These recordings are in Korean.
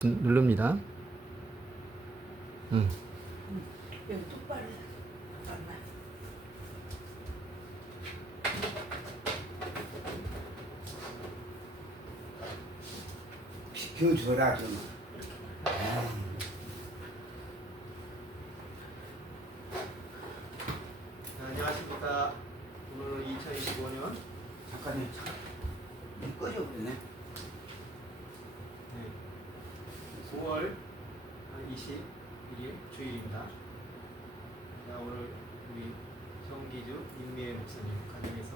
누릅니다. 여기 톡발이 맞나? 비켜줘라 좀. 안녕하십니까. 오늘은 2025년 잠깐만. 꺼져 버리네. 5월 21일 주일입니다. 자, 오늘 우리 정기주 임미애 목사님 가정에서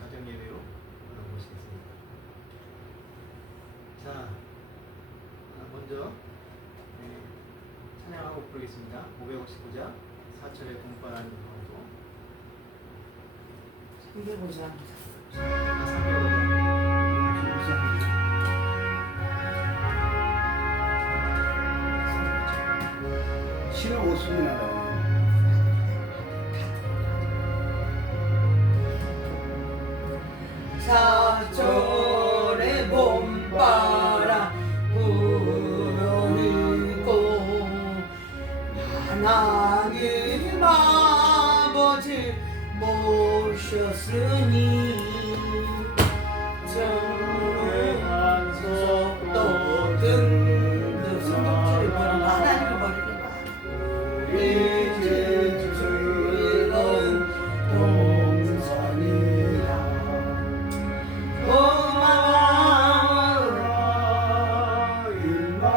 가정예배로 모시겠습니다. 자, 먼저 찬양하고 부르겠습니다. 559자 사철의 봄바람이 불어도 305장. 305자 신을 옷습니다. 사철의 봄바람 불어오고 하나님 아버지 모셨으니 정성도 든든 성덕들이 보는 하나님을 버리는 거야. 이제 즐거운 동산이라 고마워라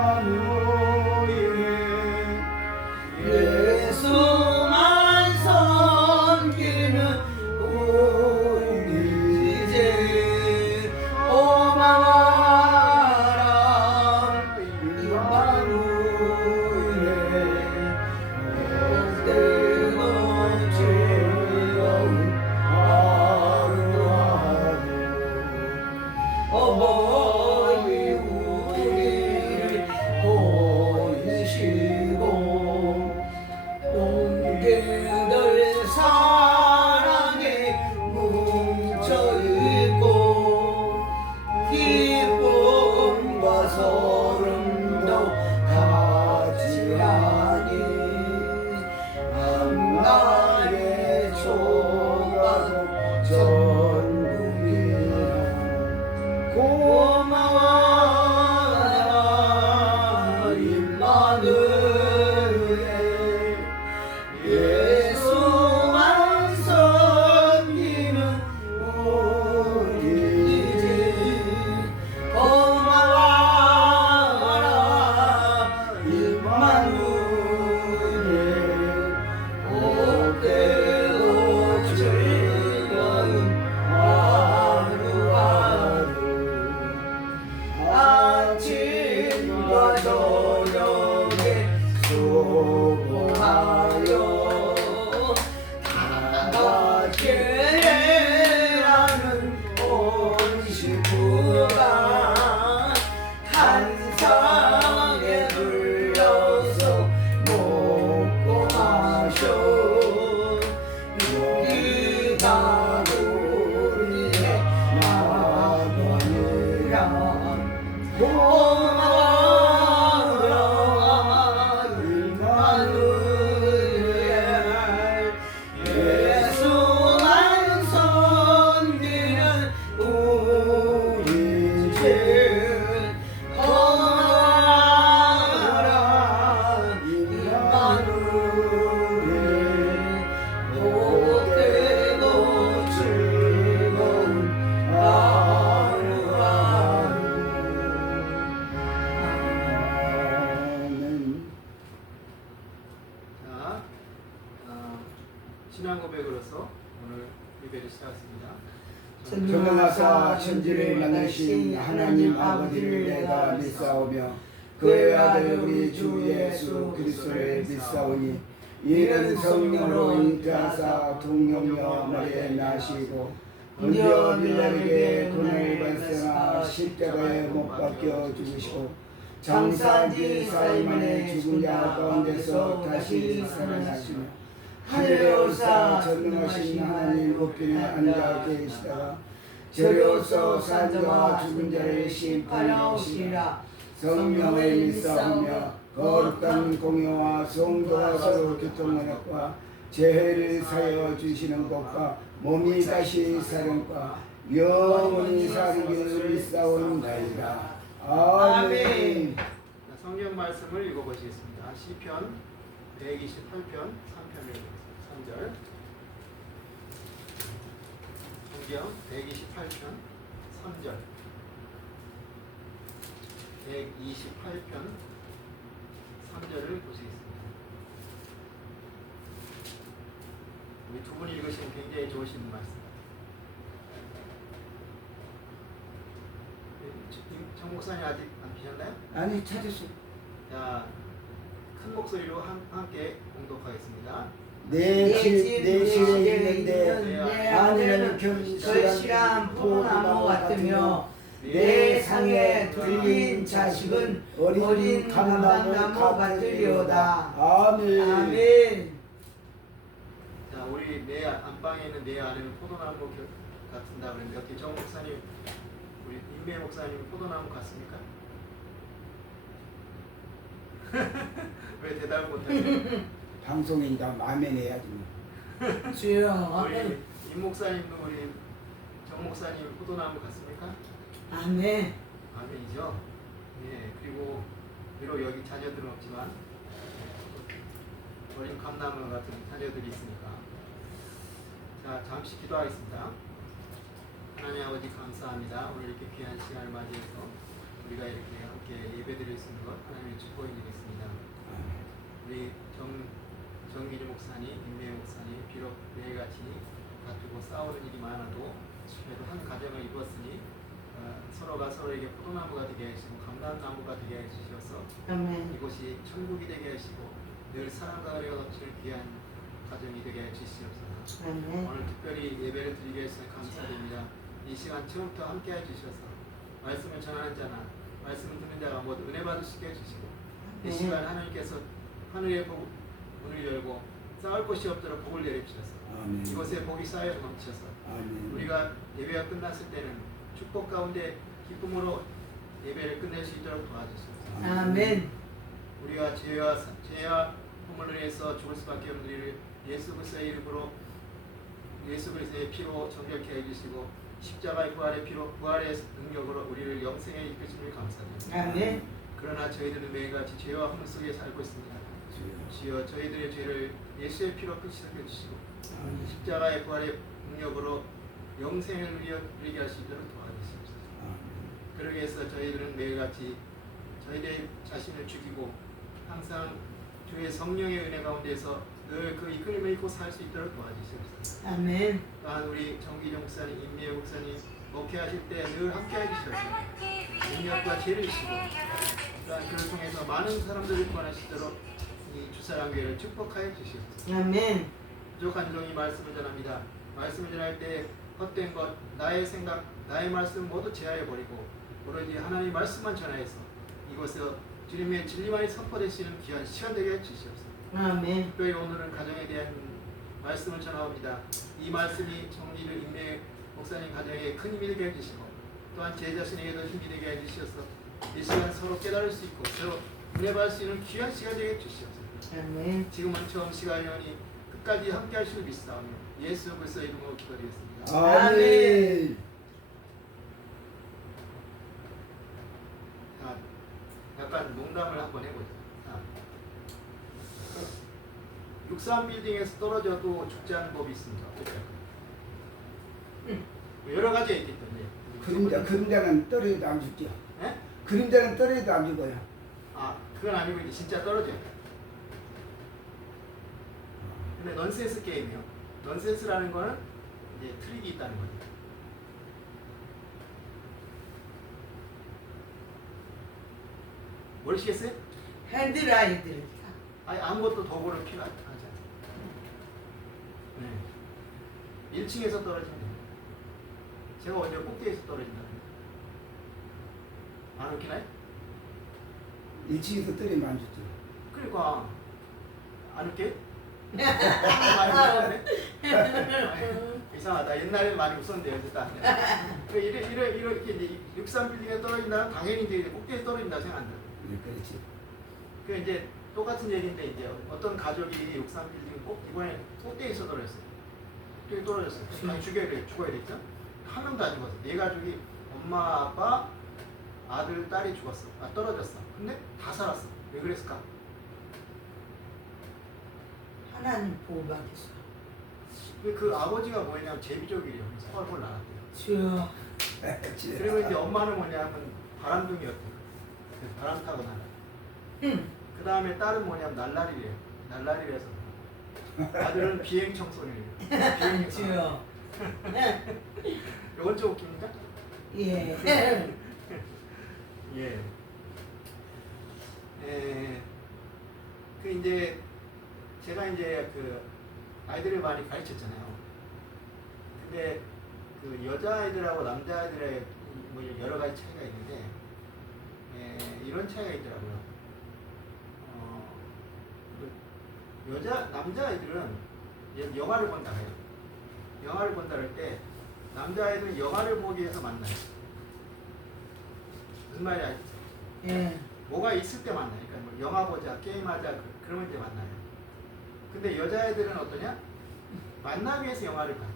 임마누엘 예수만 섬기는 우리 이제 고마워라 임마누엘 때로 즐거운 하루하루 어머니 우리를 보이시고 온게들 사랑에 뭉쳐있고 기쁨과 소름도 같이 하니 한나의 총각 전국이라 고마워라 임마누엘 예수만 섬기는 우리 이제 고마워라 임마누엘 복되고 즐거운 하루하루 아침과 저녁에 수고하여 다같이 예배하는 온 식구가 한상에 불려서 먹고 마셔 여기가 우리의 나라니라 고마워라 임마누엘 예수만 섬기는 우리 주 고마워라 임마누엘 복되고 즐거운 하루하루 아멘. 자, 신앙 고백으로서 오늘 예배를 시작했습니다. 전능하사 천지를 만드신 하나님 아버지를 내가 믿사오며 그의 아들 우리 주 예수 그리스도를 믿사오니 이는 성령으로 잉태하사 동령녀 마리아에 나시고 본디오 빌라에게 돈을 발생하 십자가에 못 박혀 죽으시고 장사한 지 4일 만에 죽은 자 가운데서 다시 살아나시며 하늘에 오사 전능하신 하나님 우편에 앉아 계시다가 저리로서 산자와 죽은 자를 심판하시리라. 성령을 믿사오며 거룩한 공의와 성도와 서로 교통하는 것과 죄를 사여 주시는 것과 몸이 다시 사는 것과 영원히 사는 믿사오나이다. 아멘. 자, 성경 말씀을 읽어보시겠습니다. 시편 128편 3편을 3절. 성경 128편 3절. 128편 3절을 보시겠습니다. 우리 두 분이 읽으시면 굉장히 좋으신 말씀. 정 목사님 아직 안 피셨나요? 아니 찾으시. 자, 큰 목소리로 함께 공독하겠습니다. 내 집에 있는데 내 안에는 결실한 포도나무 같으며 내 상에 둘린 자식은 어린 감람나무 같으리로다. 아멘. 아멘. 자, 우리 내 안방에 있는 내 안에는 포도나무 같은다 그랬는데 어떻게 정 목사님, 우리 임매 목사님 포도나무 같습니까? 왜 대답을 못하세요? 방송이니까 마음에 내야지 뭐. 주여. 우리 임 목사님도 우리 정 목사님 포도나무 같습니까? 아멘. 아멘이죠. 예, 그리고 비록 여기 자녀들은 없지만 어린 감나무 같은 자녀들이 있으니까. 자, 잠시 기도하겠습니다. 하나님 아버지 감사합니다. 오늘 이렇게 귀한 시간을 맞이해서 우리가 이렇게 함께 예배드릴 수 있는 것 하나님의 축복이 되겠습니다. 우리 정민희 목사님, 임매 목사님 비록 매일같이 다투고 싸우는 일이 많아도 그래도 한 가정을 이루었으니 서로가 서로에게 포도나무가 되게 하시고 감람나무가 되게 해주셔서 아멘. 이곳이 천국이 되게 하시고 늘 사랑과 은혜가 넘치는 귀한 가정이 되게 해주시옵소서. 아멘. 오늘 특별히 예배를 드리게 해주셔서 감사드립니다. 이 시간 처음부터 함께 해주셔서 말씀을 전하는 자나 말씀을 듣는 자가 모두 은혜 받을 수 있게 해주시고 이 시간 하나님께서 하늘의 문을 열고 쌓을 곳이 없도록 복을 내려주셔서 아멘. 이곳에 복이 쌓여 넘치셔서 아멘. 우리가 예배가 끝났을 때는 축복 가운데 기쁨으로 예배를 끝낼 수 있도록 도와주시옵소서. 아멘. 우리가 죄와 허물로 인해서 죽을 수밖에 없는 우리를 예수 그리스도의 이름으로 예수 그리스도의 피로 정결케 해주시고 십자가의 부활의 능력으로 우리를 영생에 이끄심을 감사드립니다. 아멘. 그러나 저희들은 매일같이 죄와 허물 속에 살고 있습니다. 주여 저희들의 죄를 예수의 피로 끄시게 해주시고 십자가의 부활의 능력으로 영생을 누리게 할 수 있도록 도와주시옵소서. 그러기 위해서 저희들은 매일같이 저희들 자신을 죽이고 항상 주의 성령의 은혜 가운데서 늘 그 이끌림을 입고 살 수 있도록 도와주시옵소서. 아멘. 또한 우리 정기정 목사님, 임미애 목사님 목회하실 때 늘 함께 해주셔서 능력과 지혜를 주시고 또한 그를 통해서 많은 사람들을 구원하시도록 이 주사랑교회를 축복하여 주시옵소서. 아멘. 부족한 종이 말씀을 전합니다. 말씀을 전할 때 헛된 것, 나의 생각, 나의 말씀 모두 제하여 버리고 오로지 하나님의 말씀만 전하여서 이곳에서 주님의 진리만이 선포되시는 귀한 시간 되게 해주시옵소서. 아멘. 특별히 오늘은 가정에 대한 말씀을 전하옵니다. 이 말씀이 정리를 임매 목사님 가정에 큰 힘이 되게 해주시고 또한 제 자신에게도 힘이 되게 해주셔서 이 시간 서로 깨달을 수 있고 서로 은혜 받을 수 있는 귀한 시간 되게 해주시옵소서. 아멘. 지금은 처음 시간이오니 끝까지 함께 하시길 믿사오며 예수 그리스도의 이름으로 기도드리겠습니다. 아멘. 자, 약간 농담을 한번 해보자. 63 빌딩에서 떨어져도 죽지 않는 법이 있습니다. 어떻게 할까요? 여러 가지가 있기 때문에. 그림자는 떨어져도 안 죽죠. 예? 그림자는 떨어져도 안 죽어요. 아, 그건 아니고 이제 진짜 떨어져요. 근데 넌센스 게임이요. 넌센스라는 거는 이제 트릭이 있다는 거죠. 모르시겠어요? 핸드라이드. 아니, 아무것도 도구를 필요하지 않아요. 네. 1층에서 떨어지면 돼요. 제가 언제 꼭대기에서 떨어진다는 거예요. 안 웃기나요? 1층에서 떨어지면 안 죽죠. 그러니까 안 웃게? 많이 웃기네? 이상하다. 옛날에 많이 웃었는데 요새 안 돼. 이렇게 이제 63빌딩에 떨어진다면 당연히 이제 꼭대기에 떨어진다 생각한다. 그렇지. 그 이제 똑같은 얘기인데 이제 어떤 가족이 63빌딩 꼭 이번에 꼭대기에서 떨어졌어요. 꼭대기 떨어졌어요. 당연히 죽어야 됐죠. 한 명도 안 죽었어. 네 가족이 엄마, 아빠, 아들, 딸이 죽었어. 떨어졌어. 근데 다 살았어. 왜 그랬을까? 하나님 보호받겠어. 그 아버지가 뭐냐면 제비족이래요. 그래서 헐헐 나갔대요. 주여. 그리고 이제 엄마는 뭐냐면 바람둥이였대요. 그래서 바람 타고 나가. 그 다음에 딸은 뭐냐면 날라리래요. 날라리래서 아들은 비행 청소년이래요. 비행 청소년. 주여. 이건 좀 웃깁니다. 예. 예. 그 이제 제가 이제 그 아이들을 많이 가르쳤잖아요. 근데 그 여자아이들하고 남자아이들의 뭐 여러 가지 차이가 있는데 이런 차이가 있더라고요. 남자아이들은 영화를 본다 해요. 영화를 본다 할 때 남자아이들은 영화를 보기 위해서 만나요. 무슨 말인지 알죠? 예. 뭐가 있을 때 만나요. 그러니까 뭐 영화 보자, 게임하자 그러면 이제 만나요. 근데 여자애들은 어떠냐? 만나기 위해서 영화를 봐요.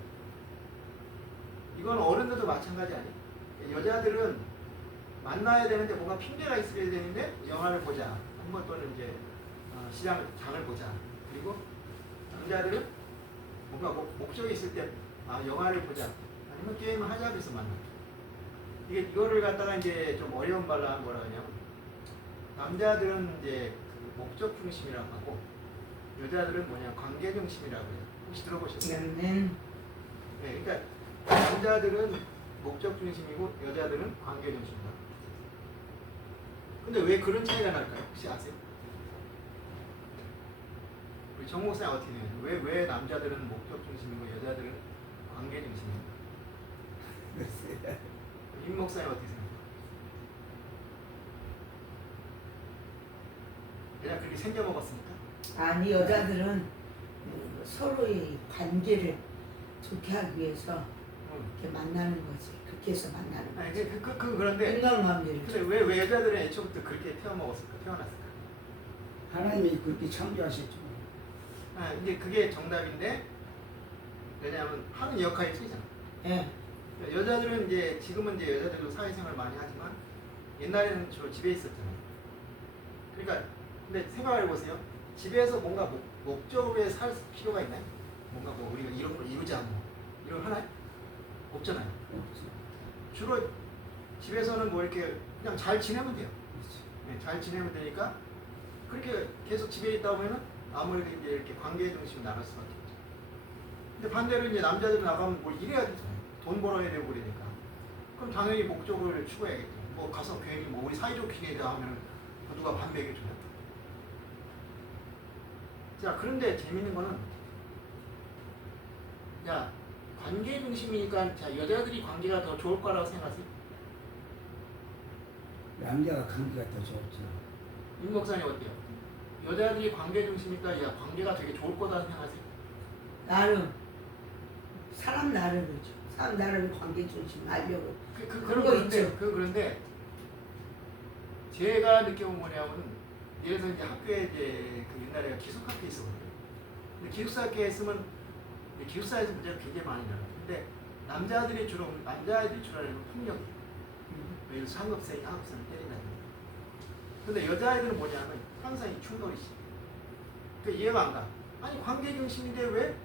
이건 어른들도 마찬가지 아니에요? 여자들은 만나야 되는데 뭔가 핑계가 있어야 되는데 영화를 보자. 한번 또는 이제 장을 보자. 그리고 남자들은 뭔가 목적이 있을 때 영화를 보자. 아니면 게임을 하자 그래서 만나요. 이거를 갖다가 이제 좀 어려운 말로 하면 뭐라 하냐면 남자들은 이제 그 목적 중심이라고 하고 여자들은 뭐냐 관계 중심이라고 해요. 혹시 들어보셨어요? 네. 네, 그러니까 남자들은 목적 중심이고 여자들은 관계 중심이다. 근데 왜 그런 차이가 날까요? 혹시 아세요? 우리 정 목사님 어떻게 해요? 왜 남자들은 목적 중심이고 여자들은 관계 중심이에요? 임 목사님 어떻게 생각해요? 그냥 그렇게 생겨 먹었습니까? 아니 여자들은 서로의 관계를 좋게 하기 위해서 이렇게 만나는 거지. 그렇게 해서 만나는 아니 거지. 그런데 인간관계를. 근데 왜 여자들은 애초부터 그렇게 태어났을까? 하나님이 그렇게 창조하셨죠. 이제 그게 정답인데 왜냐하면 하는 역할이 틀리잖아. 예. 여자들은 이제 지금은 이제 여자들도 사회생활 많이 하지만 옛날에는 주로 집에 있었잖아요. 그러니까 근데 생각해 보세요. 집에서 뭔가 목적으로 살 필요가 있나요? 뭔가 뭐 우리가 이런 걸 이루자 뭐 이런 거 하나요? 없잖아요. 주로 집에서는 뭐 이렇게 그냥 잘 지내면 돼요. 네, 잘 지내면 되니까 그렇게 계속 집에 있다 보면은 아무래도 이제 이렇게 관계 중심이 나갈 수밖에 없죠. 근데 반대로 이제 남자들 나가면 뭘 일해야 되잖아요. 돈 벌어야 되고 그러니까. 그럼 당연히 목적을 추구해야겠죠. 뭐 가서 괜히 뭐 우리 사이좋게 지내자 하면은 누가 밥 먹여줘요. 자, 그런데 재밌는 거는 야 관계 중심이니까 자 여자들이 관계가 더 좋을 거라고 생각하세요? 남자가 관계가 더 좋죠. 임 목사님 어때요? 여자들이 관계 중심이니까 야 관계가 되게 좋을 거다 생각하세요? 나름 사람 나름이죠. 사람 나름 관계 중심 하려고. 그런 거 있죠. 그런데 제가 느껴본 뭐냐면 예를 들어서 이제 학교에 이제 그 옛날에 기숙학교에 있었거든요. 근데 기숙학교에 있으면 기숙사에서 문제가 굉장히 많이 나요. 근데 남자아이들이 주로 하는 폭력이에요. 예를 들어서 상급생이 하급생을 때린다든지. 근데 여자아이들은 뭐냐면 항상 이 충돌이지. 그 이해가 안 가. 아니 관계 중심인데 왜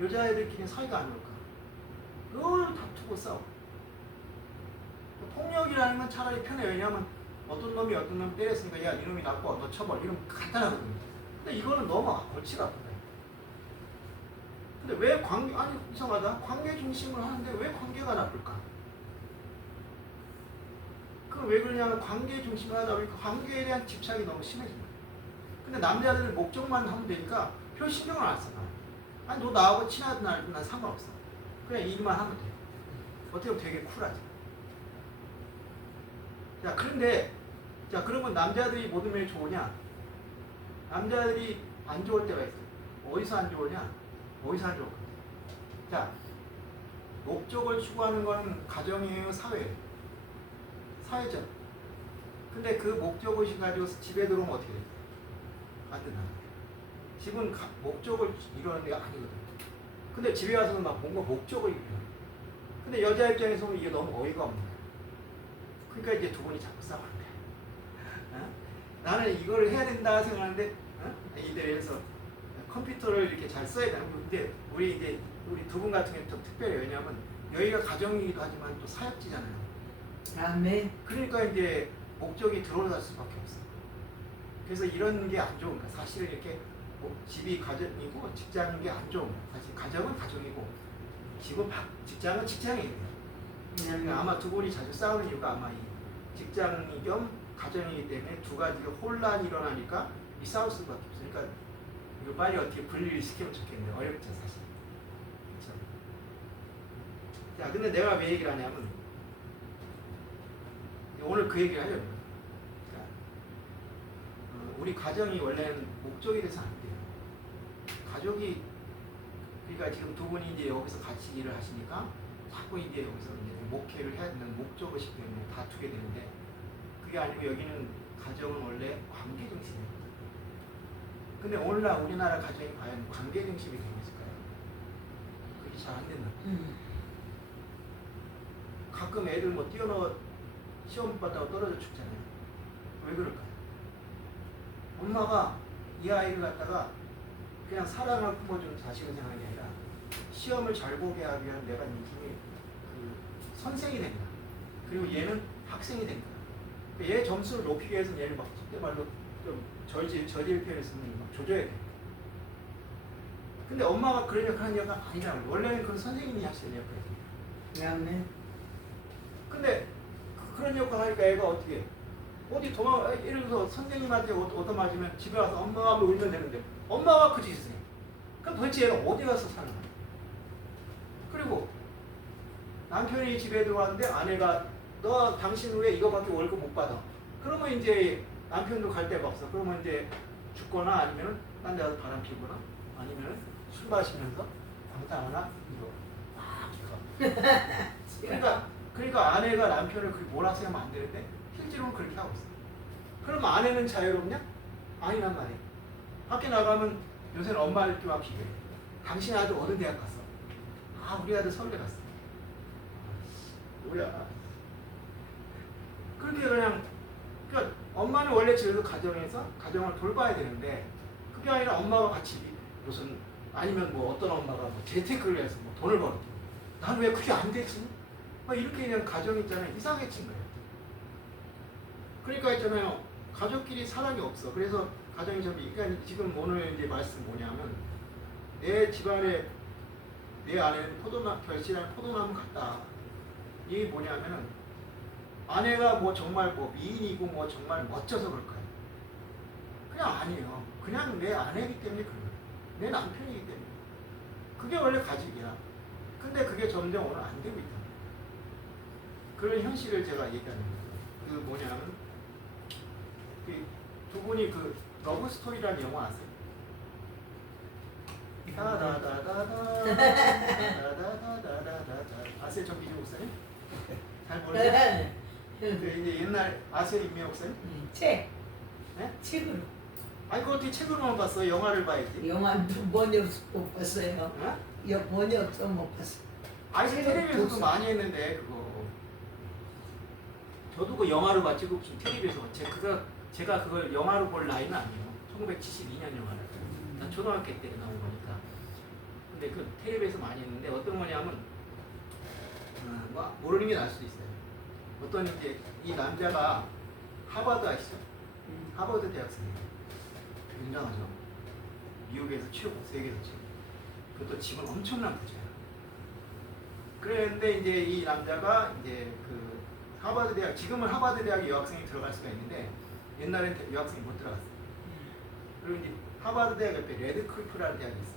여자아이들끼리 사이가 안 좋을까? 늘 다투고 싸워. 폭력이라는 건 차라리 편해. 왜냐하면 어떤 놈이 어떤 놈 때렸으니까 야 이놈이 나빠 너 쳐버 이러면 간단하거든요. 근데 이거는 너무 골치가 아프다. 근데 왜 아니 이상하다. 관계 중심을 하는데 왜 관계가 나쁠까? 그럼 왜 그러냐면 관계 중심을 하다 보니까 관계에 대한 집착이 너무 심해집니다. 근데 남자들은 목적만 하면 되니까 별 신경을 안 써. 아니 너 나하고 친하든 난 상관없어. 그냥 일만 하면 돼. 어떻게 보면 되게 쿨하지. 자, 그런데 자 그러면 남자들이 모든 면이 좋으냐? 남자들이 안 좋을 때가 있어요. 어디서 안 좋으냐? 어디서 안 좋을까? 자, 목적을 추구하는 건 가정이에요, 사회예요? 사회죠. 근데 그 목적의식 가지고 집에 들어오면 어떻게 돼요? 안 된다. 집은 목적을 이루는 데가 아니거든. 근데 집에 와서는 막 뭔가 목적을 이루는. 근데 여자 입장에서 보면 이게 너무 어이가 없는 거야. 그러니까 이제 두 분이 자꾸 싸우는 거야. 어? 나는 이걸 해야 된다 생각하는데, 이들에서 컴퓨터를 이렇게 잘 써야 되는. 근데 우리 두 분 같은 경우는 좀 특별해요. 왜냐하면 여기가 가정이기도 하지만 또 사역지잖아요. 아멘. 그러니까 이제 목적이 들어갈 수밖에 없어. 그래서 이런 게 안 좋은 거야. 사실은 이렇게 집이 가정이고 직장인 게 안 좋은 거야. 사실 가정은 가정이고 직장은 직장이에요. 그러니까 아마 두 분이 자주 싸우는 이유가 아마 이 직장이 겸 가정이기 때문에 두 가지가 혼란이 일어나니까 이 싸울 수밖에 없어요. 그러니까 이거 빨리 어떻게 분리를 시키면 좋겠는데 어렵죠 사실. 그렇죠? 자, 근데 내가 왜 얘기를 하냐면 오늘 그 얘기를 하려고 해요. 그러니까 우리 가정이 원래는 목적이 돼서 안 돼요. 가족이 그러니까 지금 두 분이 이제 여기서 같이 일을 하시니까 자꾸 이제 여기서 이제 목회를 해야 되는 목적의식 때문에 다투게 되는데 그게 아니고 여기는 가정은 원래 관계 중심이에요. 근데 오늘날 우리나라 가정이 과연 관계 중심이 되고 있을까요? 그게 잘 안 된다. 가끔 애들 뭐 뛰어넘어 시험 못 봤다고 떨어져 죽잖아요. 왜 그럴까요? 엄마가 이 아이를 갖다가 그냥 사랑을 품어주는 자식을 생각한 게 아니라 시험을 잘 보게 하기 위한 내가 일종의 그 선생이 된다. 그리고 얘는 학생이 된다. 얘 점수를 높이기 위해서는 얘를 막 그때 말로 좀 저질 표현했으면 막 조져야 돼. 근데 엄마가 그런 역할 하는 역할 아니라고. 원래는 그건 선생님이 하시는 역할이에요. 아멘. 근데 그런 역할 하니까 애가 어떻게 해? 어디 예를 들어서 선생님한테 얻어맞으면 집에 와서 엄마가 하면 울면 되는데 엄마가 그 짓을 해. 그럼 도대체 얘는 어디 가서 사는 거야? 그리고 남편이 집에 들어왔는데 아내가 너 당신 왜 이거밖에 월급 못 받아? 그러면 이제 남편도 갈 데가 없어. 그러면 이제 죽거나 아니면 딴 데 가서 바람 피우거나 아니면 술 마시면서 방탕 하나 이거 막 이거. 그러니까 아내가 남편을 그렇게 뭐라 생각하면 안 되는데 실제로는 그렇게 하고 있어. 그럼 아내는 자유롭냐? 아니란 말이에요. 밖에 나가면 요새는 엄마를 막 비교해. 당신 아들 어느 대학 갔어? 아, 우리 아들 서울대 갔어. 뭐야? 그렇게 그러니까 엄마는 원래 집에서 가정에서 가정을 돌봐야 되는데 그게 아니라 엄마와 같이 무슨 아니면 뭐 어떤 엄마가 뭐 재테크를 해서 뭐 돈을 벌었대. 난 왜 그게 안 되지? 막 이렇게 그냥 가정 있잖아요. 이상해진 거예요. 그러니까 있잖아요. 가족끼리 사랑이 없어. 그래서 가정이 그러니까 지금 오늘 이제 말씀 뭐냐면 내 집안에 내 아내는 결실한 포도나무 같다. 이게 뭐냐면은 아내가 뭐 정말 뭐 미인이고 뭐 정말 멋져서 그럴 거예요. 그냥 아니에요. 그냥 내 아내이기 때문에 그런 거예요. 내 남편이기 때문에. 그게 원래 가족이야. 근데 그게 점점 오늘 안 되고 있다. 그런 현실을 제가 얘기하는 거예요. 그 뭐냐면 그 두 분이 그 러브 스토리라는 영화 아세요? 아세요, 정기준 목사님? 잘 모르세요? 그 이제 옛날 아세요, 임미영 목사님? 책. 네? 책으로. 아니 그거 어떻게 책으로만 봤어? 영화를 봐야지. 영화 번이 없어 못 봤어요. 어? 번이 없어 못 봤어. 아니 텔레비에서도 많이 했는데 그거. 저도 그 영화를 봤지 그 무슨 텔레비에서 제가 그걸 영화로 볼 나이는 아니에요. 1972년 영화를. 난 초등학교 때 나온 거니까. 근데 그 텔레비에서 많이 했는데 어떤 거냐면 뭐 모르는 게 나을 수도 있어요. 어떤 이제 이 남자가 하버드 아시죠? 하버드 대학생이에요. 굉장하죠. 미국에서 최고, 세계에서 최고. 그것도 집은 엄청난 부자야. 그런데 이제 이 남자가 이제 그 하버드 대학, 지금은 하버드 대학에 여학생이 들어갈 수가 있는데 옛날엔 여학생이 못 들어갔어요. 그리고 이제 하버드 대학 옆에 레드클리프라는 대학이 있어.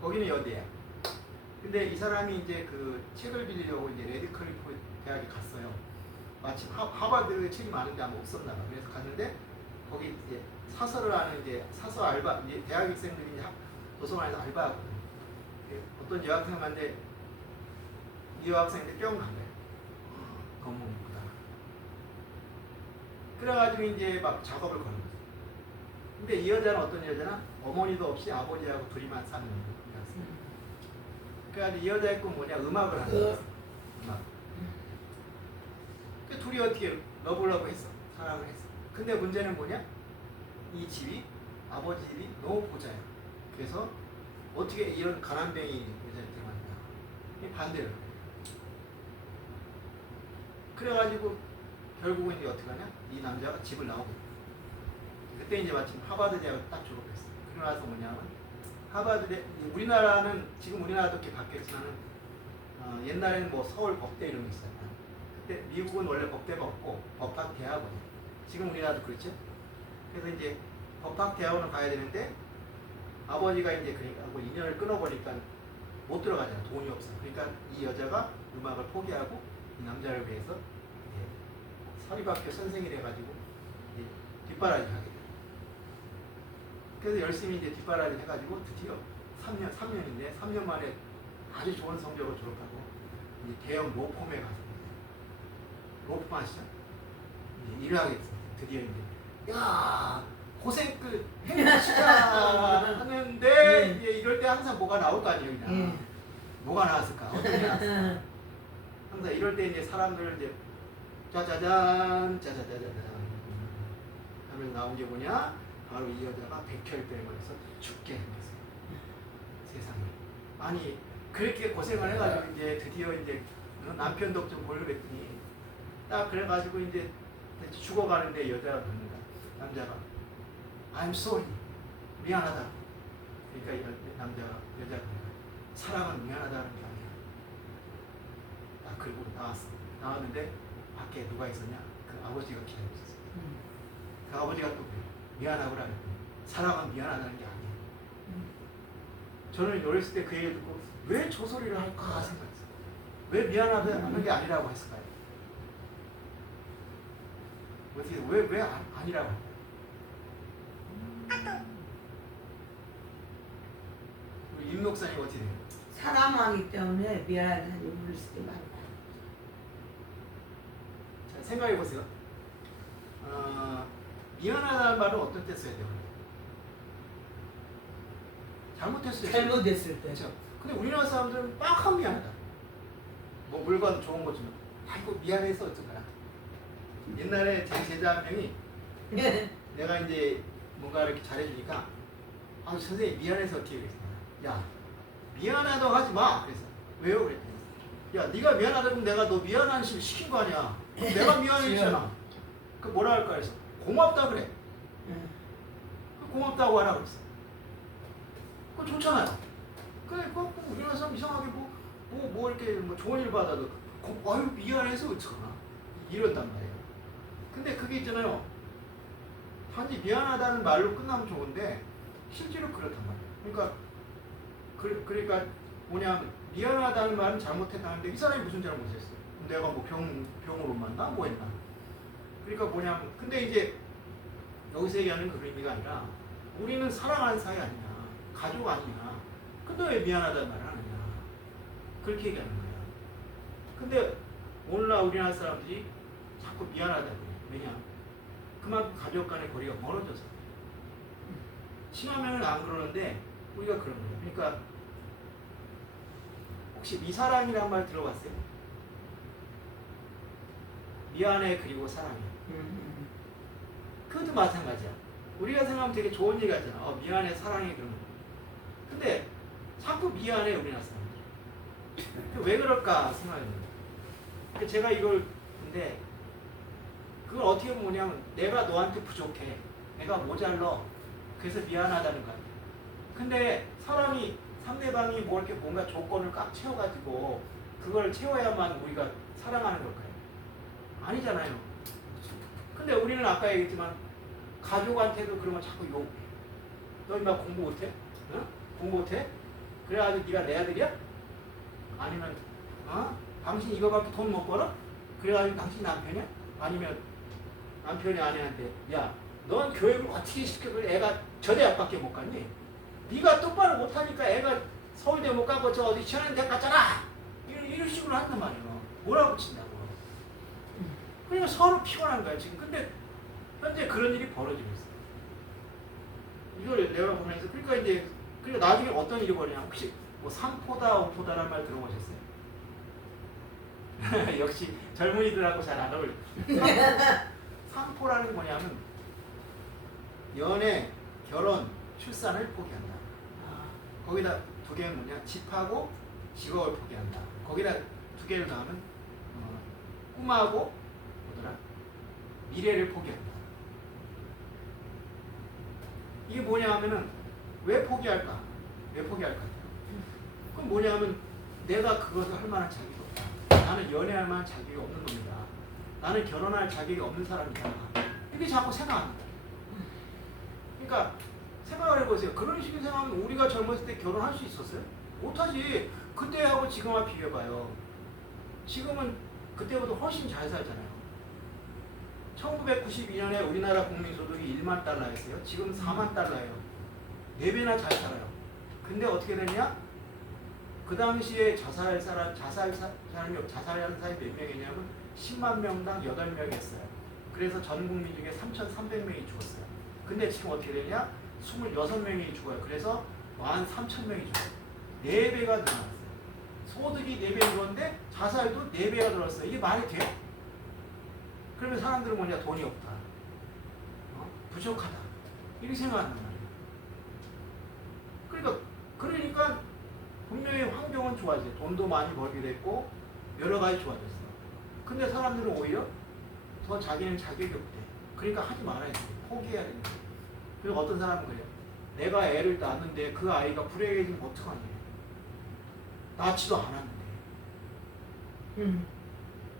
거기는 여대야. 근데 이 사람이 이제 그 책을 빌리려고 이제 레드클리프 대학에 갔어요. 마침 하버드 책이 많은데 아마 없었나 봐. 그래서 갔는데 거기 이제 사서를 하는 이제 사서 알바, 이제 대학생들이 도서관에서 알바하거든요. 어떤 여학생 만데 이 여학생인데 뿅 간 거예요. 건물 보다가. 그래가지고 이제 막 작업을 거는 거죠. 근데 이 여자는 어떤 여자나 어머니도 없이 아버지하고 둘이만 사는 여자였어요. 그래가지고 이 여자의 꿈 뭐냐, 음악을 하는 거였어요. 음악. 그 둘이 어떻게 러블러브 했어. 사랑을 했어. 근데 문제는 뭐냐? 이 집이 아버지 집이 너무 부자예요. 그래서 어떻게 이런 가난뱅이 여자를 들어갔냐? 반대로. 그래가지고 결국은 이제 어떻게 하냐? 이 남자가 집을 나오게 돼. 그때 이제 마침 하버드 대학을 딱 졸업했어. 그러고 나서 뭐냐면 하버드 대 우리나라는 지금 우리나라도 이렇게 바뀌었지만 옛날에는 뭐 서울 법대 이런 게 있어요. 그때 미국은 원래 법대가 없고 법학 대학원이에요. 지금 우리나라도 그렇죠? 그래서 이제 법학 대학원을 가야 되는데 아버지가 이제 그러니까 뭐 인연을 끊어버리니까 못 들어가잖아. 돈이 없어. 그러니까 이 여자가 음악을 포기하고 이 남자를 위해서 이제 사립학교 선생이 돼가지고 이제 뒷바라지 하게 돼요. 그래서 열심히 이제 뒷바라지 해가지고 드디어 3년인데 3년 만에 아주 좋은 성적을 졸업하고 이제 대형 로펌에 가서 로펌 아시죠? 이제 일을 하게 됐어요. 드디어 이제 야 고생 끝 해내시자 하는데 이제 이럴 때 항상 뭐가 나올 거 아니에요, 그냥. 뭐가 나왔을까? 어떤 게 나왔을까? 항상 이럴 때 이제 사람들 이제 짜자잔 짜자자자잔 하면서 나온 게 뭐냐? 바로 이 여자가 백혈병을 해서 죽게 생겼어요. 세상에. 아니 그렇게 고생을 해가지고 이제 드디어 이제 남편도 좀 보려고 했더니 딱 그래가지고 이제 죽어가는데 여자가 그럽니다. 남자가 I'm sorry. 미안하다. 그러니까 남자가 여자가 사랑은 미안하다는 게 아니야. 딱 그리고 나왔어. 나왔는데 밖에 누가 있었냐? 그 아버지가 기다리고 있었어. 그 아버지가 또 그래. 미안하구나. 사랑은 미안하다는 게 아니에요. 저는 어렸을 때 그 얘기 듣고 왜 저 소리를 할까 생각했어요. 왜 미안하다는 게 아니라고 했을까요? 어떻게 왜 아니라고 할까요? 우리 임 목사님 어떻게 돼요? 사랑하기 때문에 미안하다는 부를 수도 많아요. 자, 생각해 보세요. 미안하다는 말은 어떤 때 써야 돼요? 잘못했어요. 잘못했을 때. 그렇죠. 근데 우리나라 사람들은 빡하면 미안하다. 뭐 물건 좋은 거 주면 아이고 미안해서 어쩌거나. 옛날에 제 제자 한 명이 내가 이제 뭔가 이렇게 잘해주니까 아 선생님 미안해서 어떻게 그랬어? 야 미안하다고 하지 마. 그래서 왜요? 그랬더니 야 네가 미안하다고 내가 너 미안한 식으로 시킨 거 아니야. 그럼 내가 미안해지잖아. 그 뭐라 할까 해서 고맙다 그래. 그 고맙다고 하라 그랬어. 그거 좋잖아요. 그래 그 우리나라 사람 이상하게 뭐 이렇게 뭐 좋은 일 받아도 아유 미안해서 어쩌나 이런단 말이에요. 근데 그게 있잖아요. 단지 미안하다는 말로 끝나면 좋은데 실제로 그렇단 말이에요. 그러니까 뭐냐면 미안하다는 말은 잘못했다는데 이 사람이 무슨 잘못했어요? 내가 뭐 병으로 만나 뭐 했나? 그러니까 뭐냐면 근데 이제 여기서 얘기하는 그런 의미가 아니라 우리는 사랑하는 사이 아니냐, 가족 아니냐. 근데 왜 미안하다는 말을 하느냐? 그렇게 얘기하는 거예요. 근데 오늘날 우리나라 사람들이 자꾸 미안하다고 해요. 왜냐? 그만큼 가족 간의 거리가 멀어져서. 친하면은 안 그러는데 우리가 그런 거예요. 그러니까 혹시 미사랑이라는 말 들어봤어요? 미안해 그리고 사랑해. 그것도 마찬가지야. 우리가 생각하면 되게 좋은 얘기 같잖아. 미안해 사랑해 그런 거. 근데 자꾸 미안해 우리나라 사람들. 왜 그럴까 생각해요. 제가 이걸 근데 그걸 어떻게 보면 뭐냐면 내가 너한테 부족해. 내가 모자라. 그래서 미안하다는 거 아니야. 근데 사람이 상대방이 뭐 이렇게 뭔가 조건을 꽉 채워가지고 그걸 채워야만 우리가 사랑하는 걸까요? 아니잖아요. 근데 우리는 아까 얘기했지만 가족한테도 그런 거 자꾸 욕해. 너 인마 공부 못해? 어? 공부 못해? 그래가지고 네가 내 아들이야? 아니면 당신 이거밖에 돈 못 벌어? 그래가지고 당신 남편이야? 아니면 남편이 아내한테 야, 넌 교육을 어떻게 시켜? 그래 애가 저 대학밖에 못 갔니? 네가 똑바로 못하니까 애가 서울대 못 가고 저 어디 시원한 대학 갔잖아. 이런 이런 식으로 한단 말이에요. 몰아붙인다고. 그러니까 서로 피곤한 거야 지금. 근데 현재 그런 일이 벌어지고 있어. 이걸 내가 보면서 그러니까 나중에 어떤 일이 벌어지냐. 혹시 뭐 3포다 5포다라는 말 들어보셨어요? 역시 젊은이들하고 잘 안 어울려. 3포라는 게 뭐냐면 연애, 결혼, 출산을 포기한다. 거기다 두 개는 뭐냐? 집하고 직업을 포기한다. 거기다 두 개를 더하면 꿈하고 뭐더라? 미래를 포기한다. 이게 뭐냐 하면은 왜 포기할까? 왜 포기할까? 그럼 뭐냐 하면 내가 그것을 할 만한 자격이 없다. 나는 연애할 만한 자격이 없는 놈이다. 나는 결혼할 자격이 없는 사람이다. 이게 자꾸 생각합니다. 그러니까 생각을 해보세요. 그런 식으로 생각하면 우리가 젊었을 때 결혼할 수 있었어요? 못하지. 그때하고 지금하고 비교해봐요. 지금은 그때보다 훨씬 잘 살잖아요. 1992년에 우리나라 국민소득이 1만 달러였어요. 지금 4만 달러예요. 4배나 잘 살아요. 근데 어떻게 되냐? 그 당시에 자살하는 사람이 몇 명이냐면 10만 명당 8명이었어요. 그래서 전 국민 중에 3,300명이 죽었어요. 근데 지금 어떻게 되냐? 26명이 죽어요. 그래서 13,000명이 죽어요. 4배가 늘어났어요. 소득이 4배 늘었는데 자살도 4배가 늘었어요. 이게 말이 돼요? 그러면 사람들은 뭐냐? 돈이 없다. 부족하다. 이렇게 생각한단 말이에요. 그러니까 분명히 환경은 좋아져요. 돈도 많이 벌게 됐고 여러 가지 좋아졌어. 근데 사람들은 오히려 더 자기는 자격이 없대. 그러니까 하지 말아야 돼. 포기해야 된다. 그리고 어떤 사람은 그래요. 내가 애를 낳았는데 그 아이가 불행해지면 어떡하니? 낳지도 않았는데.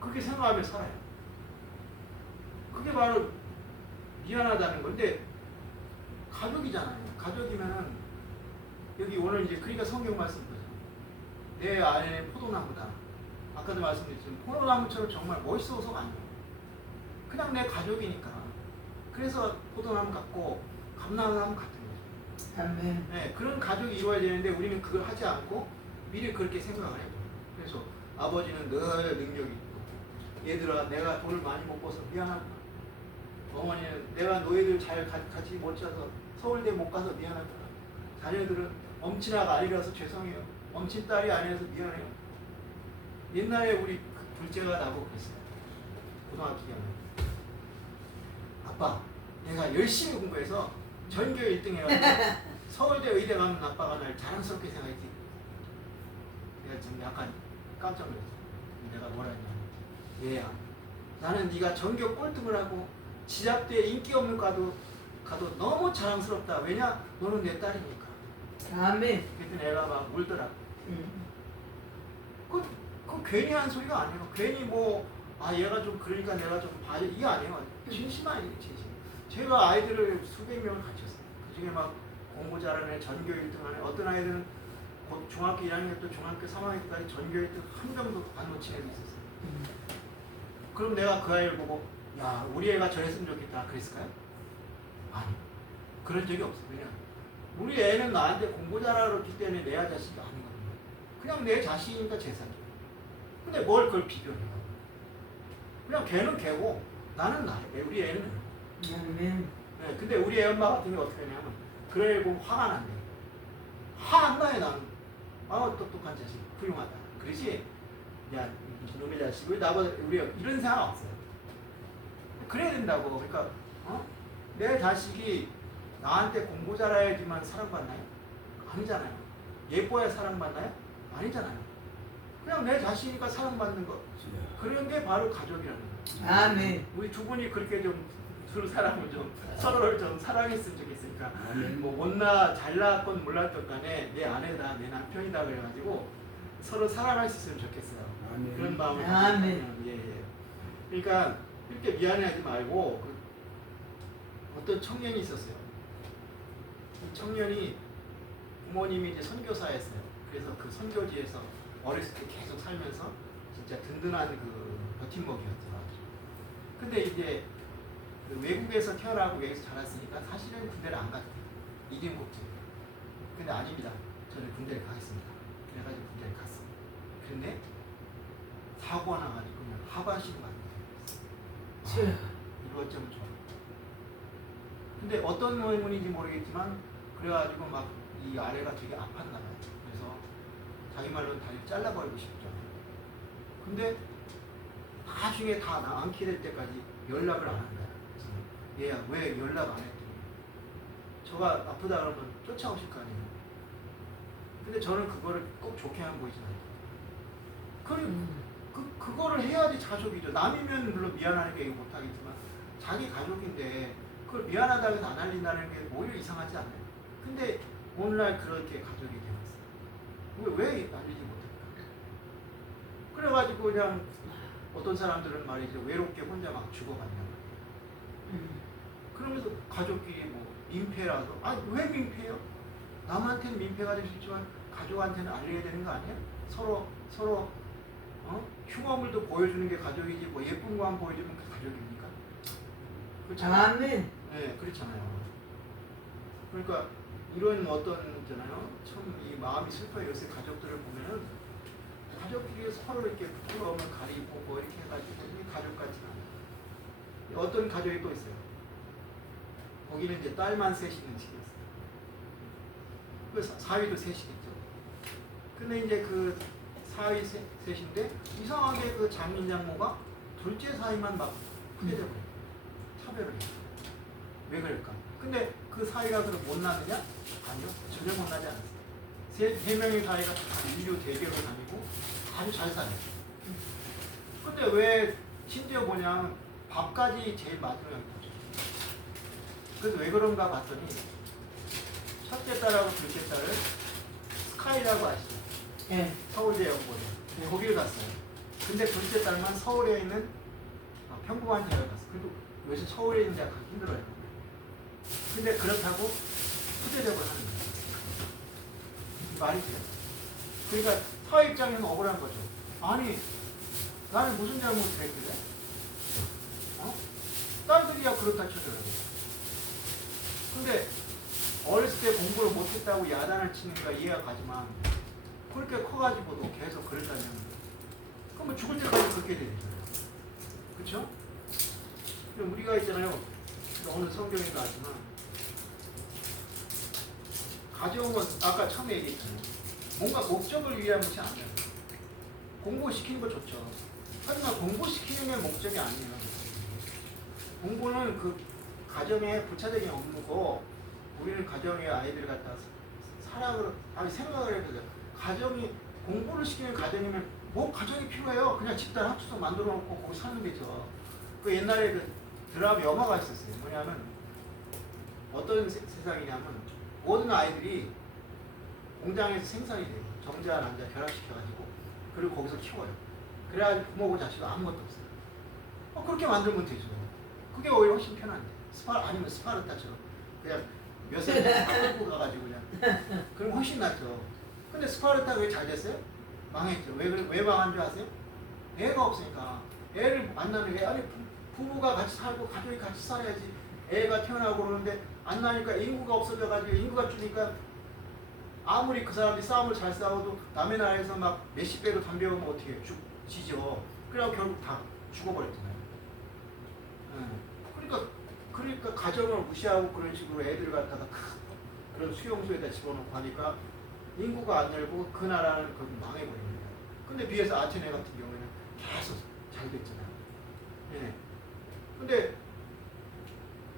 그렇게 생각하며 살아요. 그게 바로 미안하다는 건데 가족이잖아요. 가족이면은 여기 오늘 이제 그러니까 성경 말씀 보죠. 내 아내는 포도나무다. 아까도 말씀드렸지만 포도나무처럼 정말 멋있어서가 아니에요. 그냥 내 가족이니까. 그래서 포도나무 같고 감나무 같은 거죠. 아멘. 네, 그런 가족이 이루어야 되는데 우리는 그걸 하지 않고 미리 그렇게 생각을 해요. 그래서 아버지는 늘 능력이 있고 얘들아 내가 돈을 많이 못 벌어서 미안하구나. 어머니는 내가 너희들 잘 같이 못 자서 서울대 못 가서 미안하구나. 자녀들은 엄친아가 아니라서 죄송해요. 엄친딸이 아니라서 미안해요. 옛날에 우리 둘째가 나보고 그랬어요. 고등학교 2학년. 아빠, 내가 열심히 공부해서 전교 1등 해가지고 서울대 의대 가면 아빠가 날 자랑스럽게 생각했지. 내가 지금 약간 깜짝 놀랐어. 내가 뭐라 했냐. 얘야, 나는 네가 전교 꼴등을 하고 지잡대에 인기 없는 가도 너무 자랑스럽다. 왜냐? 너는 내 딸이니까. 아멘. 그랬더니 애가 막 울더라고. 그 괜히 한 소리가 아니에요. 괜히 얘가 좀 그러니까 내가 좀 봐줘. 이게 아니에요. 진심 아니에요. 진심. 제가 아이들을 수백 명을 가르쳤어요. 그 중에 막 공부 잘하는 애, 전교 1등 하는 애, 어떤 아이들은 곧 중학교 1학년 또 중학교 3학년까지 전교 1등 한 명도 안 놓친 애도 있었어요. 그럼 내가 그 아이를 보고 야 우리 애가 저랬으면 좋겠다 그랬을까요? 아니 그런 적이 없어요. 왜냐 우리 애는 나한테 공부 잘하기 때문에 내 자식이 아니거든요. 그냥 내 자식이니까 제 자식. 근데 뭘 그걸 비교해요. 그냥 걔는 걔고 나는 나. 우리 애는 아멘. 네, 근데 우리 애 엄마 같은 게 어떻게 하냐면 그런 애 보면 화가 난대. 화 안 나요 나는. 똑똑한 자식 훌륭하다. 그러지 야 이놈의 자식 왜 나보다 우리 이런 생각 없어요. 그래야 된다고. 그러니까 내 자식이 나한테 공부 잘해야지만 사랑받나요? 아니잖아요. 예뻐야 사랑받나요? 아니잖아요. 그냥 내 자식이니까 사랑받는 거. 그런 게 바로 가족이라는 거예요. 아멘. 우리 두 분이 그렇게 좀 두 사람을 좀 서로를 좀 사랑했으면 좋겠으니까. 뭐 못나 잘났건 몰랐던 간에 내 아내다 내 남편이다 그래가지고 서로 사랑할 수 있으면 좋겠어요. 아멘. 그런 마음을 아멘. 가지면 예. 그러니까 이렇게 미안해하지 말고 어떤 청년이 있었어요. 이 청년이 부모님이 이제 선교사였어요. 그래서 그 선교지에서 어렸을 때 계속 살면서 진짜 든든한 그 버팀목이었더라고요. 근데 이제 그 외국에서 태어나고 외국에서 자랐으니까 사실은 군대를 안 갔대요. 이등복제. 근데 아닙니다. 저는 군대를 가겠습니다. 그래가지고 군대를 갔어요. 그런데 사고가 나가지고 그냥 하반신이 맞는 저, 이거 어쩌면 좋아. 근데 어떤 때문인지 모르겠지만 그래가지고 막 이 아래가 되게 아팠나 봐요. 그래서 자기 말로는 다리를 잘라버리고 싶죠. 근데 나중에 다 나앉게 될 때까지 연락을 안 한다. 얘야 왜 연락 안 했더니 저가 아프다 그러면 쫓아오실 거 아니에요. 근데 저는 그거를 꼭 좋게만 보이진 않아요. 그거를 해야지 가족이죠. 남이면 물론 미안하니까 이거 못하겠지만 자기 가족인데 그걸 미안하다고 해서 안 알린다는 게 오히려 이상하지 않아요. 근데 오늘날 그렇게 가족이 되었어요. 왜 알리지 못할까? 그래가지고 그냥 어떤 사람들은 말이죠. 외롭게 혼자 막 죽어간단 말이에요. 그러면서 가족끼리 뭐 민폐라도 아니 왜 민폐요? 남한테는 민폐가 될 수 있지만 가족한테는 알려야 되는 거 아니에요? 서로 흉어물도 보여주는 게 가족이지 뭐 예쁜 거만 보여주면 그 가족입니까? 그렇잖아요. 아멘. 네, 그렇잖아요. 그러니까 이런 어떤 있잖아요. 참 이 마음이 슬퍼요. 요새 가족들을 보면은 가족끼리 서로 이렇게 부끄러움을 가리고 뭐 이렇게 해가지고 이게 가족 같지 않아요. 어떤 가족이 또 있어요. 거기는 이제 딸만 셋 있는 집이었어요. 그 사위도 셋이겠죠. 근데 이제 그 사위 셋인데 이상하게 그 장인 장모가 둘째 사위만 막 후대져 버려요. 차별을 해요. 왜 그럴까? 근데 그 사위가 그럼 못 나느냐? 아니요. 전혀 못 나지 않았어요. 세 명의 사위가 다 인류 대결을 다니고 아주 잘 살아요. 근데 왜 심지어 뭐냐 밥까지 제일 마지막에 보죠. 그래서 왜 그런가 봤더니 첫째 딸하고 둘째 딸을 스카이라고 아시죠? 예. 서울대연구원에 거기를 갔어요. 근데 둘째 딸만 서울에 있는 평범한 대학을 갔어요. 그래도 요새 서울에 있는 대학 가기 힘들어요. 근데 그렇다고 후대접을 하는 거예요. 말이 돼요. 그러니까 사회 입장에서는 억울한 거죠. 아니 나는 무슨 잘못을 했길래? 딸들이야 그렇다 쳐더라고요. 근데 어렸을 때 공부를 못했다고 야단을 치니까 이해가 가지만 그렇게 커가지고도 계속 그랬다면 그럼 뭐 죽을 때까지 그렇게 되잖아요. 그렇죠? 우리가 있잖아요. 오늘 성경에 나왔지만 가정은 아까 처음에 얘기했잖아요. 뭔가 목적을 위한 것이 아니에요. 공부시키는 거 좋죠. 하지만 공부시키는 게 목적이 아니에요. 공부는 그 가정의 부차적인 업무고 우리는 가정의 아이들을 갖다 사랑으로 생각을 해보세요. 가정이 공부를 시키는 가정이면 뭐 가정이 필요해요. 그냥 집단 합쳐서 만들어 놓고 거기 사는 거죠. 그 옛날에 그 드라마 영화가 있었어요. 뭐냐면 어떤 세상이냐면 모든 아이들이 공장에서 생산이 돼요. 정자 남자 결합시켜가지고 그리고 거기서 키워요. 그래야지 부모고 자식도 아무것도 없어요. 그렇게 만들면 되죠. 그게 오히려 훨씬 편한데 아니면 스파르타처럼 그냥 몇 살 끌고 가가지고 그냥 그럼 훨씬 낫죠. 근데 스파르타가 왜 잘 됐어요? 망했죠. 왜 망한 줄 아세요? 애가 없으니까. 애를 만나는 게 아니 부부가 같이 살고 가족이 같이 살아야지. 애가 태어나고 그러는데 안 나니까 인구가 없어져가지고 인구가 주니까 아무리 그 사람이 싸움을 잘 싸워도 남의 나라에서 막 몇십 배로 담배 오면 어떻게 해요? 지죠. 그래서 결국 다 죽어버렸잖아요. 그러니까 가정을 무시하고 그런 식으로 애들 갖다가 그런 수용소에다 집어넣고 하니까 인구가 안 늘고 그 나라는 거기 망해버린 거예요. 근데 비해서 아테네 같은 경우에는 계속 잘 됐잖아요. 예. 근데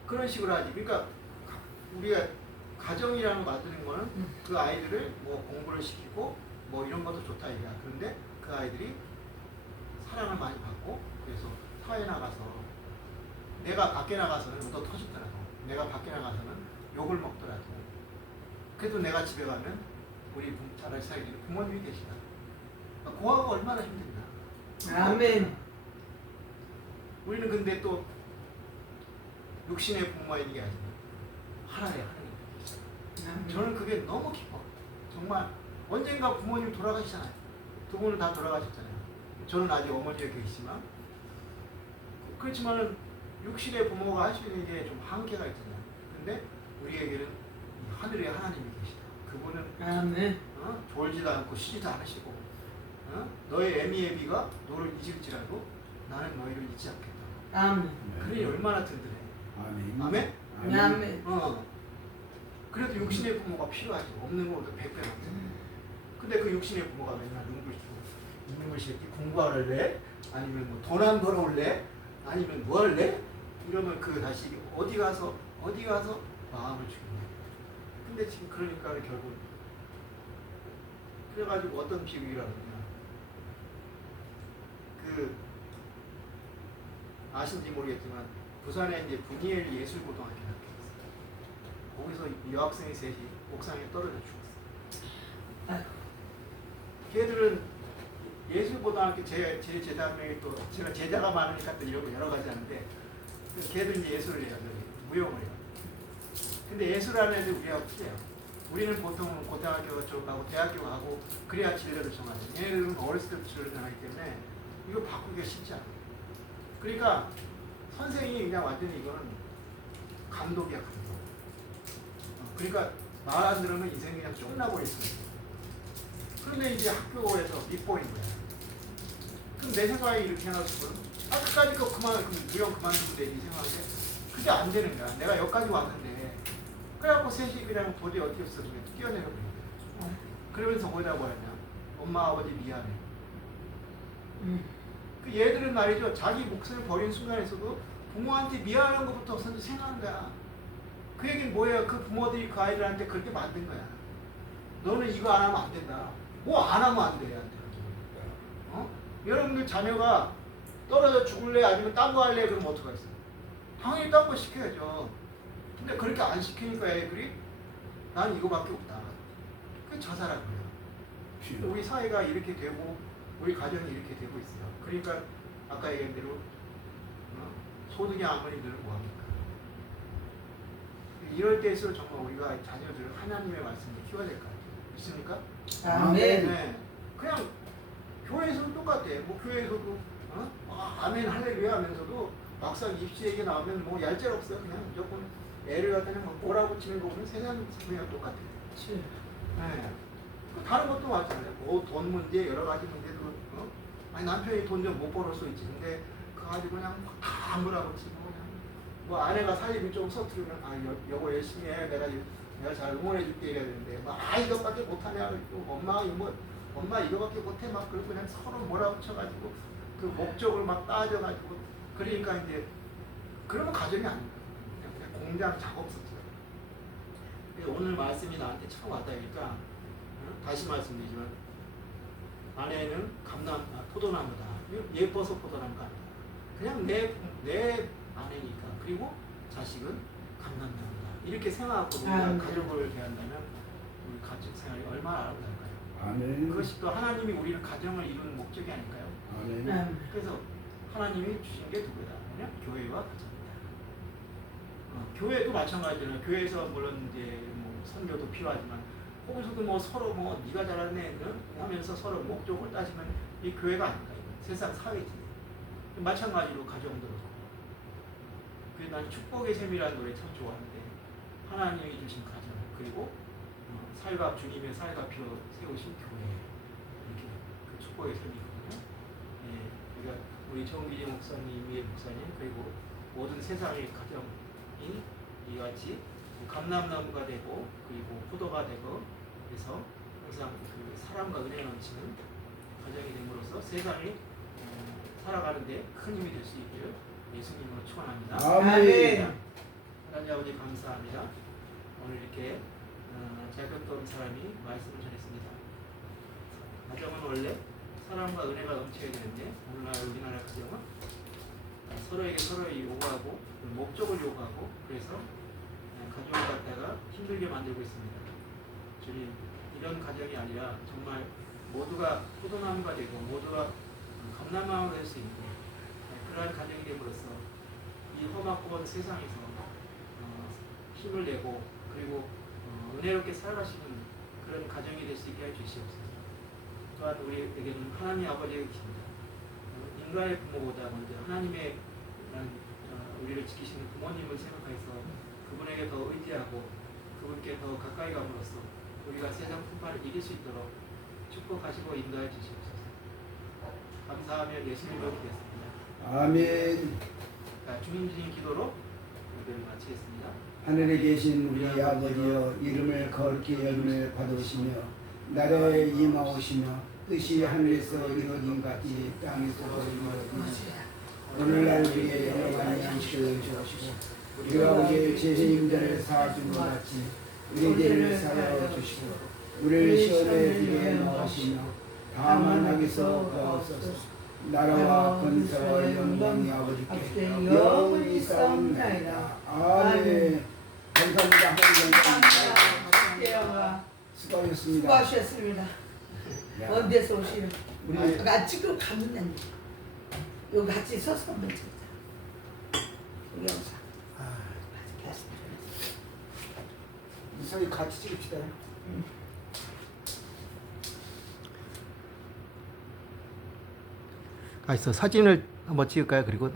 그런 식으로 하지. 그러니까 우리가 가정이라는 거 만드는 거는 그 아이들을 뭐 공부를 시키고 뭐 이런 것도 좋다 이거야. 그런데 그 아이들이 사랑을 많이 받고 그래서 사회에 나가서 내가 밖에 나가서는 또 터지더라도 내가 밖에 나가서는 욕을 먹더라도 그래도 내가 집에 가면 우리 잘할 사이에 부모님이 계시다. 고아가 얼마나 힘든가. 아멘. 우리는 근데 또 육신의 부모가 있는 게 아니라 하나의 하나님. 저는 그게 너무 기뻐. 정말 언젠가 부모님 돌아가시잖아요. 두 분은 다 돌아가셨잖아요. 저는 아직 어머니가 계시지만 그렇지만은 육신의 부모가 할 수 있는 게 좀 한계가 있잖아요. 근데 우리에게는 하늘의 하나님이 계시다. 그분은 아멘. 졸지도 않고 쉬지도 않으시고 너의 애미애비가 너를 잊을지라도 나는 너희를 잊지 않겠다. 아멘. 그러니 얼마나 든든해. 아멘. 아멘? 아멘. 그래도 육신의 부모가 필요하지. 없는 것보다 100배 낫지. 근데 그 육신의 부모가 맨날 눈물 새끼 공부할래? 아니면 뭐 돈 안 벌어올래? 아니면 뭐 할래? 이러면 그 다시 어디 가서 마음을 죽이네. 근데 지금 그러니까 결국 그래가지고 어떤 비유라느냐, 그 아신지 모르겠지만 부산에 이제 분이엘 예술고등학교가 있어요. 거기서 여학생이 셋이 옥상에 떨어져 죽었어요. 아이고. 걔들은 예술고등학교 제 제자명이 또 제가 제자가 많으니까 또 이런 거 여러 가지 하는데 걔들은 이제 예술을 해요. 무용을 해요. 근데 예술하는 애들 우리하고 틀려요. 우리는 보통 고등학교 졸업하고 대학교 가고 그래야 진로를 정하죠. 얘네들은 어렸을 때부터 진로를 정하기 때문에 이거 바꾸기가 쉽지 않아요. 그러니까 선생님이 그냥 완전히 이거는 감독이야, 감독. 그러니까 말 안 들으면 인생이 그냥 쫑나고 있습니다. 그런데 이제 학교에서 밑보인 거야. 그럼 내 생각이 이렇게 해놨으면 끝까지 거 무용 그만두면 되지 생각하는데 그게 안 되는 거야. 내가 여기까지 왔는데 그래갖고 셋이 그냥 도저히 어떻게 없어 그냥 뛰어내려 버린 거야. 그러면서 거기다 뭐였냐, 엄마 아버지 미안해. 그 얘들은 말이죠, 자기 목숨을 버린 순간에서도 부모한테 미안한 것부터 선수 생각하는 거야. 그 얘기는 뭐예요? 그 부모들이 그 아이들한테 그렇게 만든 거야. 너는 이거 안 하면 안 된다. 뭐 안 하면 안 돼, 한테. 여러분들 자녀가 떨어져 죽을래? 아니면 딴 거 할래? 그럼 어떡하겠어? 당연히 딴 거 시켜야죠. 근데 그렇게 안 시키니까 애들이 난 이거밖에 없다. 그게 자살한 거예요. 우리 사회가 이렇게 되고 우리 가정이 이렇게 되고 있어요. 그러니까 아까 얘기한 대로 소득이 아무리들은 뭐합니까? 이럴 때일수록 정말 우리가 자녀들을 하나님의 말씀을 키워야 될 것 같아요. 믿습니까? 아멘. 네. 그냥 교회에서도 똑같아. 뭐 교회에서도 아멘 할렐루야 하면서도 막상 입시 얘기 나오면 뭐 얄짤 없어요. 그냥 무조건 애를 갖다 그냥 막 몰아붙이는 거 보면 세상 그냥 똑같아요. 네. 다른 것도 마찬가지예요. 뭐 돈 문제 여러 가지 문제도 아니 남편이 돈 좀 못 벌을 수 있지. 근데 그거 가지고 그냥 다 몰아붙이고 그냥 뭐 아내가 살림이 좀 서투르면 여보 열심히 해. 내가 잘 응원해 줄게 이래야 되는데 이것밖에 못하냐. 엄마 이거밖에 못해. 막 그러고 그냥 서로 몰아붙여가지고 그 목적을 막 따져가지고 그러니까 이제 그러면 가정이 아닙니다. 그냥 공장 작업소처럼. 오늘 말씀이 나한테 참 와닿으니까 다시 말씀드리지만 아내는 포도나무다. 예뻐서 포도나무가 아니다. 그냥 내 아내니까. 그리고 자식은 감람나무다. 이렇게 생각하고 우리가 가족을 대한다면 우리 가족 생활이 얼마나 아름다울까요? 아멘. 그것이 또 하나님이 우리는 가정을 이루는 목적이 아닐까요? 아멘. 그래서 하나님이 주신 게 누구다? 뭐냐? 교회와 가정이다. 교회도 마찬가지잖아요. 교회에서 물론 이제 뭐 선교도 필요하지만 거기서도 뭐 서로 뭐 네가 잘하네 하면서 서로 목적을 따지면 이 교회가 아닐까? 세상 사회지. 마찬가지로 가정도 그렇고. 그래서 난 축복의 셈이라는 노래 참 좋아하는데 하나님이 주신 가정 그리고 주님의 살갑히로 세우신 교회 이렇게 그 축복의 셈이거든요. 예, 그러니까 우리 정기지 목사님, 이해 목사님 그리고 모든 세상의 가정이 이같이 감람나무가 되고 그리고 포도가 되고 그래서 항상 그 사랑과 은혜 넘치는 가정이 됨으로써 세상이 살아가는데 큰 힘이 될 수 있기를 예수님으로 축원합니다. 아멘. 하나님 아버지 감사합니다. 오늘 이렇게 자격도 사람이 말씀을 전했습니다. 가정은 원래 사랑과 은혜가 넘쳐야 되는데 오늘날 우리나라 가정은 서로에게 서로를 요구하고 목적을 요구하고 그래서 가족을 갖다가 힘들게 만들고 있습니다. 주님 이런 가정이 아니라 정말 모두가 포도나무가 되고 모두가 감람나무가 될 수 있는 그러한 가정이 됨으로써 이 험악한 세상에서 힘을 내고 그리고 은혜롭게 살아가시는 그런 가정이 될 수 있게 해 주시옵소서. 또한 우리에게는 하나님 아버지가 계십니다. 인간의 부모보다 먼저 하나님의 우리를 지키시는 부모님을 생각해서 그분에게 더 의지하고 그분께 더 가까이 감으로써 우리가 세상 풍파를 이길 수 있도록 축복하시고 인도해 주시옵소서. 감사하며 예수님으로 기도했습니다. 아멘. 자, 주님 주님 기도로 예배를 마치겠습니다. 하늘에 계신 우리 아버지여, 이름을 거룩히 여김을 받으시며 나라에 임하오시며 뜻이 하늘에서 이루어진 같이 땅에서도 이루어지며 오늘날 우리의 여러가지 양식을 주시고 우리가 우리의 죄인들을 사준 것 같이 우리 죄를 사하여 주시고 우리를 시험에 들게 넣으시며 다만 악에서 구하옵소서. 나라와 권세와 영광이 아버지께 영원히 싸움나이다. 아멘. 감사합니다. 감사합니다. 수고하셨습니다. 수고하셨습니다. 야, 먼 데서 오시는 우리 나 지금 가면 여기 같이 서서 한번 찍자. 동영상 같이 우리 같이 찍읍시다. 가서 사진을 한번 찍을까요? 그리고